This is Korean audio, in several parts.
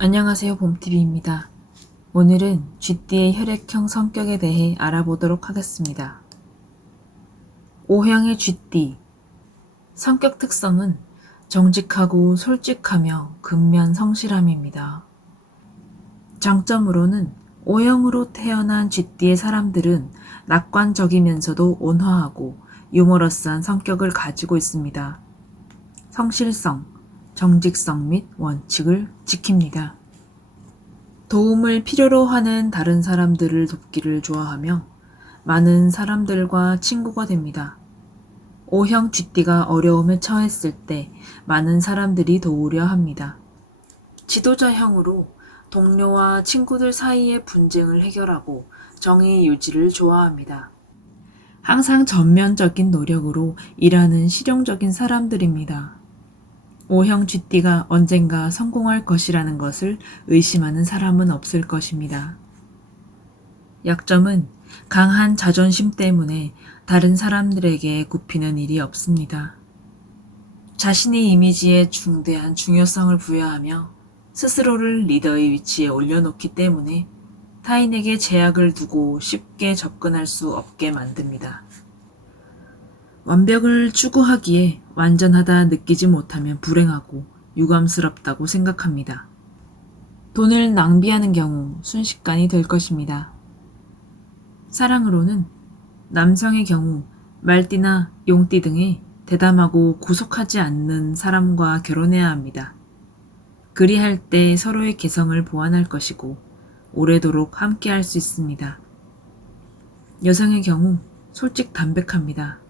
안녕하세요, 봄TV입니다. 오늘은 쥐띠의 혈액형 성격에 대해 알아보도록 하겠습니다. O형의 쥐띠. 성격 특성은 정직하고 솔직하며 근면 성실함입니다. 장점으로는 O형으로 태어난 쥐띠의 사람들은 낙관적이면서도 온화하고 유머러스한 성격을 가지고 있습니다. 성실성, 정직성 및 원칙을 지킵니다. 도움을 필요로 하는 다른 사람들을 돕기를 좋아하며 많은 사람들과 친구가 됩니다. O형 쥐띠가 어려움에 처했을 때 많은 사람들이 도우려 합니다. 지도자형으로 동료와 친구들 사이의 분쟁을 해결하고 정의 유지를 좋아합니다. 항상 전면적인 노력으로 일하는 실용적인 사람들입니다. O형 쥐띠가 언젠가 성공할 것이라는 것을 의심하는 사람은 없을 것입니다. 약점은 강한 자존심 때문에 다른 사람들에게 굽히는 일이 없습니다. 자신의 이미지에 중대한 중요성을 부여하며 스스로를 리더의 위치에 올려놓기 때문에 타인에게 제약을 두고 쉽게 접근할 수 없게 만듭니다. 완벽을 추구하기에 완전하다 느끼지 못하면 불행하고 유감스럽다고 생각합니다. 돈을 낭비하는 경우 순식간이 될 것입니다. 사랑으로는 남성의 경우 말띠나 용띠 등의 대담하고 구속하지 않는 사람과 결혼해야 합니다. 그리할 때 서로의 개성을 보완할 것이고 오래도록 함께할 수 있습니다. 여성의 경우 솔직 담백합니다.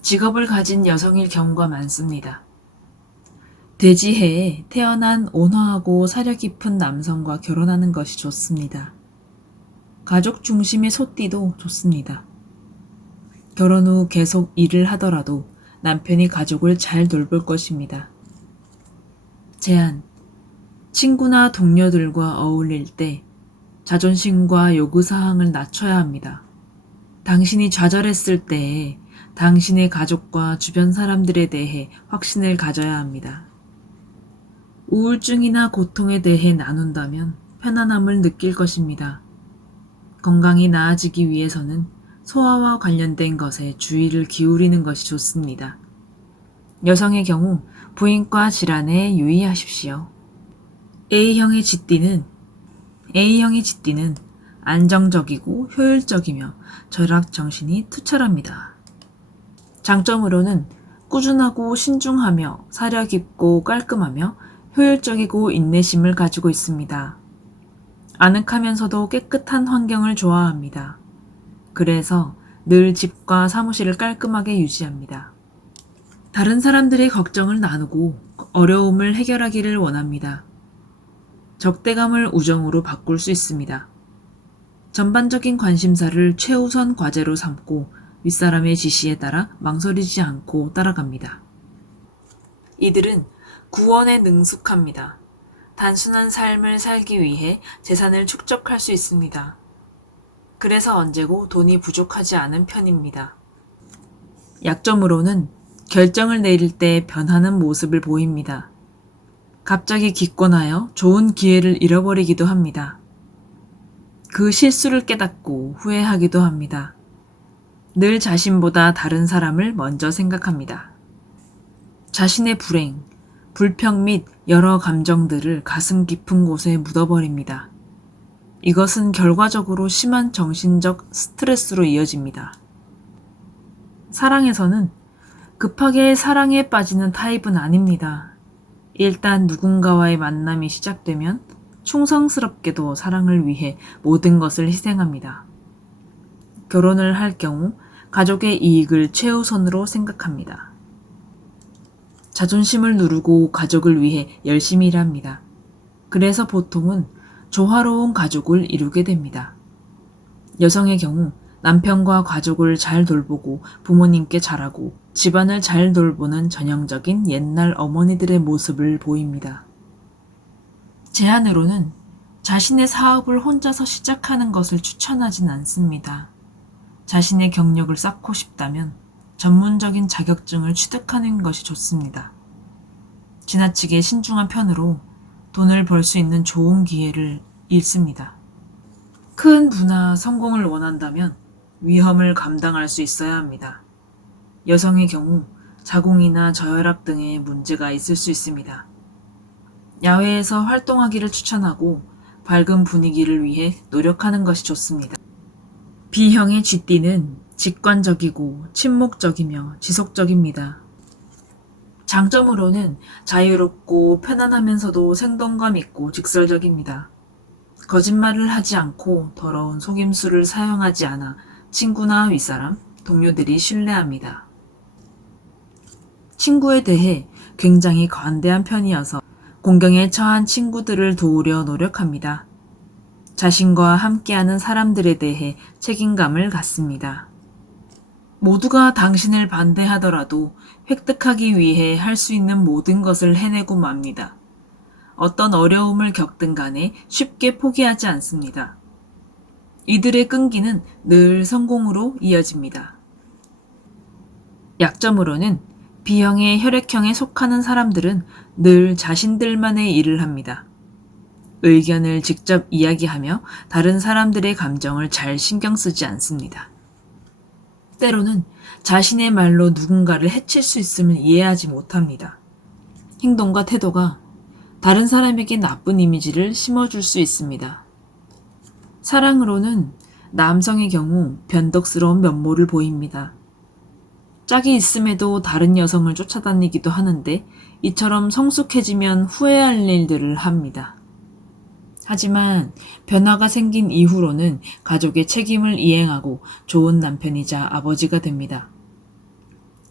직업을 가진 여성일 경우가 많습니다. 돼지해에 태어난 온화하고 사려 깊은 남성과 결혼하는 것이 좋습니다. 가족 중심의 소띠도 좋습니다. 결혼 후 계속 일을 하더라도 남편이 가족을 잘 돌볼 것입니다. 제한. 친구나 동료들과 어울릴 때 자존심과 요구사항을 낮춰야 합니다. 당신이 좌절했을 때에 당신의 가족과 주변 사람들에 대해 확신을 가져야 합니다. 우울증이나 고통에 대해 나눈다면 편안함을 느낄 것입니다. 건강이 나아지기 위해서는 소화와 관련된 것에 주의를 기울이는 것이 좋습니다. 여성의 경우 부인과 질환에 유의하십시오. A형의 쥐띠는 안정적이고 효율적이며 절약 정신이 투철합니다. 장점으로는 꾸준하고 신중하며 사려 깊고 깔끔하며 효율적이고 인내심을 가지고 있습니다. 아늑하면서도 깨끗한 환경을 좋아합니다. 그래서 늘 집과 사무실을 깔끔하게 유지합니다. 다른 사람들의 걱정을 나누고 어려움을 해결하기를 원합니다. 적대감을 우정으로 바꿀 수 있습니다. 전반적인 관심사를 최우선 과제로 삼고 윗사람의 지시에 따라 망설이지 않고 따라갑니다. 이들은 구원에 능숙합니다. 단순한 삶을 살기 위해 재산을 축적할 수 있습니다. 그래서 언제고 돈이 부족하지 않은 편입니다. 약점으로는 결정을 내릴 때 변하는 모습을 보입니다. 갑자기 기권하여 좋은 기회를 잃어버리기도 합니다. 그 실수를 깨닫고 후회하기도 합니다. 늘 자신보다 다른 사람을 먼저 생각합니다. 자신의 불행, 불평 및 여러 감정들을 가슴 깊은 곳에 묻어버립니다. 이것은 결과적으로 심한 정신적 스트레스로 이어집니다. 사랑에서는 급하게 사랑에 빠지는 타입은 아닙니다. 일단 누군가와의 만남이 시작되면 충성스럽게도 사랑을 위해 모든 것을 희생합니다. 결혼을 할 경우 가족의 이익을 최우선으로 생각합니다. 자존심을 누르고 가족을 위해 열심히 일합니다. 그래서 보통은 조화로운 가족을 이루게 됩니다. 여성의 경우 남편과 가족을 잘 돌보고 부모님께 잘하고 집안을 잘 돌보는 전형적인 옛날 어머니들의 모습을 보입니다. 제안으로는 자신의 사업을 혼자서 시작하는 것을 추천하진 않습니다. 자신의 경력을 쌓고 싶다면 전문적인 자격증을 취득하는 것이 좋습니다. 지나치게 신중한 편으로 돈을 벌 수 있는 좋은 기회를 잃습니다. 큰 부나 성공을 원한다면 위험을 감당할 수 있어야 합니다. 여성의 경우 자궁이나 저혈압 등의 문제가 있을 수 있습니다. 야외에서 활동하기를 추천하고 밝은 분위기를 위해 노력하는 것이 좋습니다. B형의 쥐띠는 직관적이고 침묵적이며 지속적입니다. 장점으로는 자유롭고 편안하면서도 생동감 있고 직설적입니다. 거짓말을 하지 않고 더러운 속임수를 사용하지 않아 친구나 윗사람, 동료들이 신뢰합니다. 친구에 대해 굉장히 관대한 편이어서 공경에 처한 친구들을 도우려 노력합니다. 자신과 함께하는 사람들에 대해 책임감을 갖습니다. 모두가 당신을 반대하더라도 획득하기 위해 할 수 있는 모든 것을 해내고 맙니다. 어떤 어려움을 겪든 간에 쉽게 포기하지 않습니다. 이들의 끈기는 늘 성공으로 이어집니다. 약점으로는 B형의 혈액형에 속하는 사람들은 늘 자신들만의 일을 합니다. 의견을 직접 이야기하며 다른 사람들의 감정을 잘 신경 쓰지 않습니다. 때로는 자신의 말로 누군가를 해칠 수 있음을 이해하지 못합니다. 행동과 태도가 다른 사람에게 나쁜 이미지를 심어줄 수 있습니다. 사랑으로는 남성의 경우 변덕스러운 면모를 보입니다. 짝이 있음에도 다른 여성을 쫓아다니기도 하는데 이처럼 성숙해지면 후회할 일들을 합니다. 하지만 변화가 생긴 이후로는 가족의 책임을 이행하고 좋은 남편이자 아버지가 됩니다.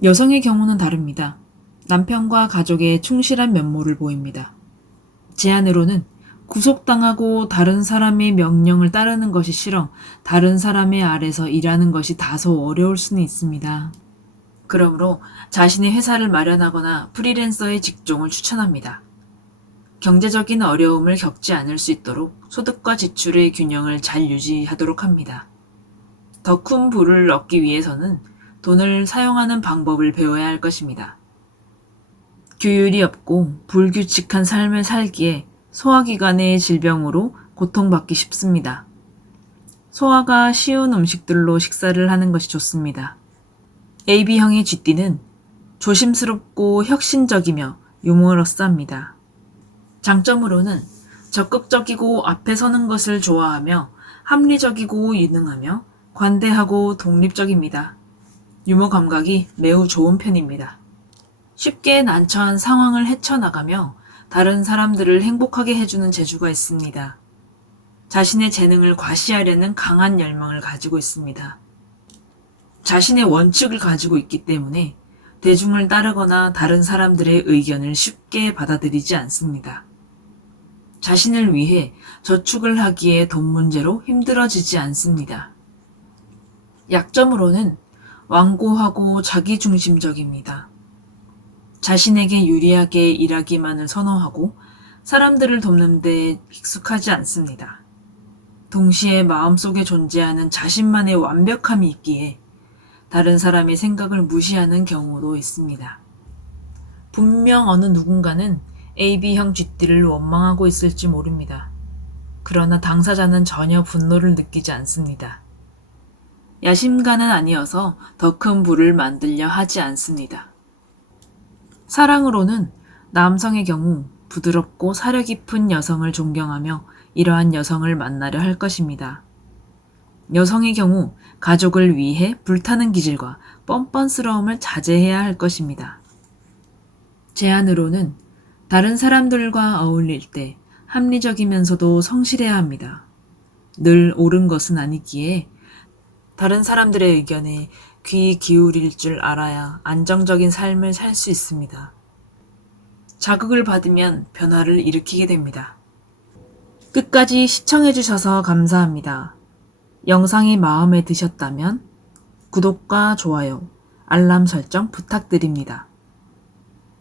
여성의 경우는 다릅니다. 남편과 가족에 충실한 면모를 보입니다. 제안으로는 구속당하고 다른 사람의 명령을 따르는 것이 싫어 다른 사람의 아래서 일하는 것이 다소 어려울 수는 있습니다. 그러므로 자신의 회사를 마련하거나 프리랜서의 직종을 추천합니다. 경제적인 어려움을 겪지 않을 수 있도록 소득과 지출의 균형을 잘 유지하도록 합니다. 더 큰 부를 얻기 위해서는 돈을 사용하는 방법을 배워야 할 것입니다. 규율이 없고 불규칙한 삶을 살기에 소화기관의 질병으로 고통받기 쉽습니다. 소화가 쉬운 음식들로 식사를 하는 것이 좋습니다. AB형의 쥐띠는 조심스럽고 혁신적이며 유머러스합니다. 장점으로는 적극적이고 앞에 서는 것을 좋아하며 합리적이고 유능하며 관대하고 독립적입니다. 유머 감각이 매우 좋은 편입니다. 쉽게 난처한 상황을 헤쳐나가며 다른 사람들을 행복하게 해주는 재주가 있습니다. 자신의 재능을 과시하려는 강한 열망을 가지고 있습니다. 자신의 원칙을 가지고 있기 때문에 대중을 따르거나 다른 사람들의 의견을 쉽게 받아들이지 않습니다. 자신을 위해 저축을 하기에 돈 문제로 힘들어지지 않습니다. 약점으로는 완고하고 자기중심적입니다. 자신에게 유리하게 일하기만을 선호하고 사람들을 돕는 데 익숙하지 않습니다. 동시에 마음속에 존재하는 자신만의 완벽함이 있기에 다른 사람의 생각을 무시하는 경우도 있습니다. 분명 어느 누군가는 AB형 쥐띠를 원망하고 있을지 모릅니다. 그러나 당사자는 전혀 분노를 느끼지 않습니다. 야심가는 아니어서 더 큰 부를 만들려 하지 않습니다. 사랑으로는 남성의 경우 부드럽고 사려 깊은 여성을 존경하며 이러한 여성을 만나려 할 것입니다. 여성의 경우 가족을 위해 불타는 기질과 뻔뻔스러움을 자제해야 할 것입니다. 제안으로는 다른 사람들과 어울릴 때 합리적이면서도 성실해야 합니다. 늘 옳은 것은 아니기에 다른 사람들의 의견에 귀 기울일 줄 알아야 안정적인 삶을 살 수 있습니다. 자극을 받으면 변화를 일으키게 됩니다. 끝까지 시청해주셔서 감사합니다. 영상이 마음에 드셨다면 구독과 좋아요, 알람 설정 부탁드립니다.